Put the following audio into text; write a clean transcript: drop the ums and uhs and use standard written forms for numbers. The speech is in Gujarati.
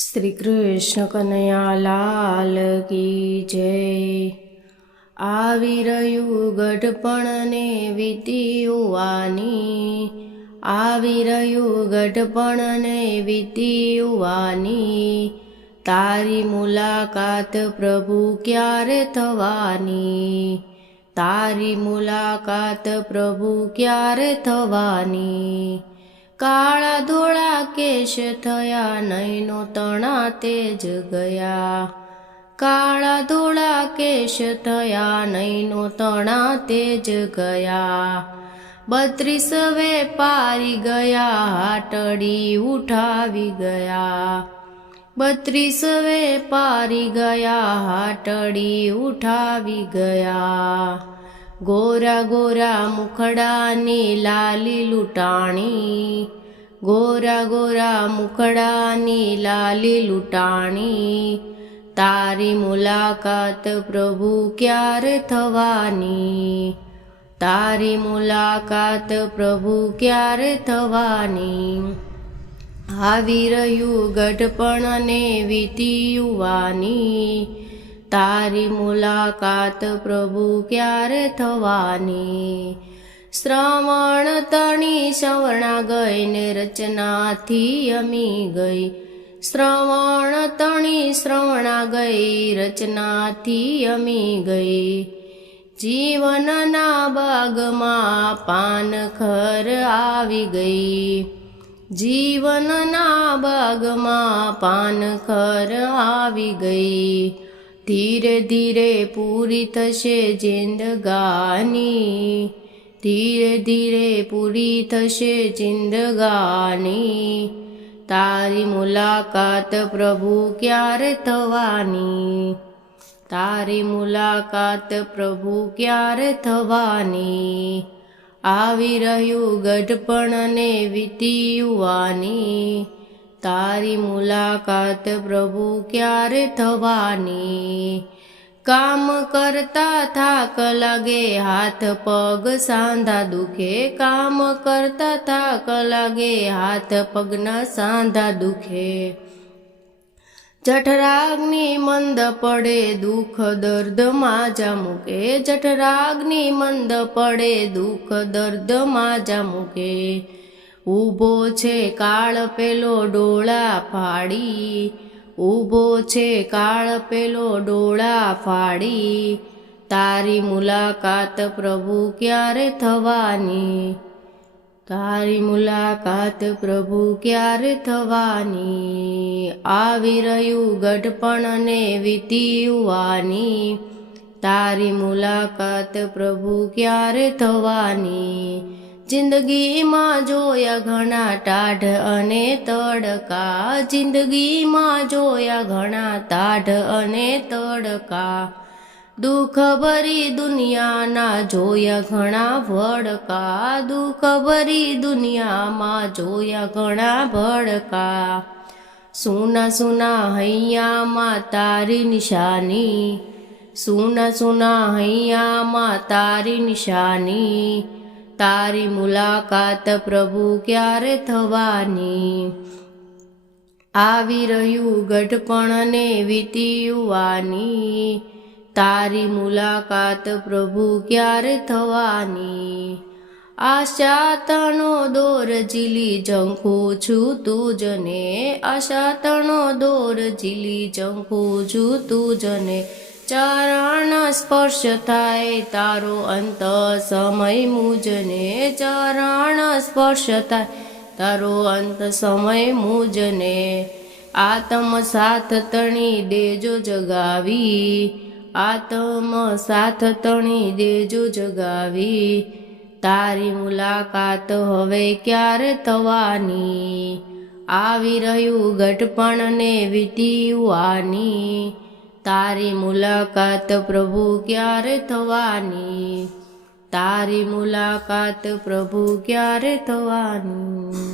શ્રી કૃષ્ણ કનૈયા લાલ કી જય। આવી રહ્યું ગઢપણ ને વીતી યુવાની, આવી રહ્યું ગઢપણ ને વીતી યુવાની, તારી મુલાકાત પ્રભુ ક્યારે થવાની, તારી મુલાકાત પ્રભુ ક્યારે થવાની। કાળા ધોળા કેશ થયા નયનો તણા તેજ ગયા, કાળા ધોળા કેશ થયા નયનો તણા તેજ ગયા। 32 વેપારી ગયા હાટડી ઉઠાવી ગયા, 32 વેપારી ગયા હાટડી ઉઠાવી ગયા। ગોરા ગોરા મુખડાની લાલી લૂંટાણી, ગોરા ગોરા મુખડાની લાલી લૂંટાણી, તારી મુલાકાત પ્રભુ ક્યારે થવાની, તારી મુલાકાત પ્રભુ ક્યારે થવાની। આવી રહ્યું ગઢપણ ને વીતી યુવાની, તારી મુલાકાત પ્રભુ ક્યારે થવાની। શ્રવણ તણી શ્રવણા ગઈ ને રચનાથી અમી ગઈ, શ્રવણ તણી શ્રવણા ગઈ રચનાથી અમી ગઈ। જીવનના બાગમાં પાનખર આવી ગઈ, જીવનના બાગમાં પાનખર આવી ગઈ। ધીરે ધીરે પૂરી થશે જિંદગાની, ધીરે ધીરે પૂરી થશે જિંદગાની, તારી મુલાકાત પ્રભુ ક્યારે થવાની, તારી મુલાકાત પ્રભુ ક્યારે થવાની। આવી રહ્યું ગઢપણ ને વીતી યુવાની, તારી મુલાકાત પ્રભુ ક્યારે થવાની। કામ કરતા થાક લાગે હાથ પગ સાંધા દુખે, કામ કરતા થાક લાગે હાથ પગના સાંધા દુખે। જઠરાગ્નિ મંદ પડે દુઃખ દર્દ માજા મૂકે, જઠરાગ્નિ મંદ પડે દુઃખ દર્દ માજા મૂકે। ઊભો છે કાળ પેલો ડોળા ફાડી, ઊભો છે કાળ પેલો ડોળા ફાડી, તારી મુલાકાત પ્રભુ ક્યારે થવાની, તારી મુલાકાત પ્રભુ ક્યારે થવાની। આવી રહ્યું ગઢપણ ને વીતી યુવાની, તારી મુલાકાત પ્રભુ ક્યારે થવાની। જિંદગીમાં જોયા ઘણા ટાઢ અને તડકા, જિંદગીમાં જોયા ઘણા ટાઢ અને તડકા, દુઃખ ભરી દુનિયાના જોયા ઘણા ભડકા, દુઃખ ભરી દુનિયામાં જોયા ઘણા ભડકા। સુના સુના હૈયામાં તારી નિશાની, સુના સુના હૈયામાં તારી નિશાની, તારી મુલાકાત પ્રભુ ક્યારે થવાની। આવી રહ્યું ગઢપણ ને વીતી યુવાની, તારી મુલાકાત પ્રભુ ક્યારે થવાની। આશા તણો દોર ઝીલી ઝંખું છું તુજને, આશા તણો દોર ઝીલી ઝંખું છું તુજને, ચરણ સ્પર્શ થાય તારો અંત સમય મુજને, ચરણ સ્પર્શ થાય તારો અંત સમય મુજને। આત્મ સાથ તણી દેજો જગાવી, આત્મ સાથ તણી દેજો જગાવી, તારી મુલાકાત હવે ક્યારે થવાની। આવી રહ્યું ગઢપણ ને વીતી યુવાની, તારી મુલાકાત પ્રભુ ક્યારે થવાની, તારી મુલાકાત પ્રભુ ક્યારે થવાની।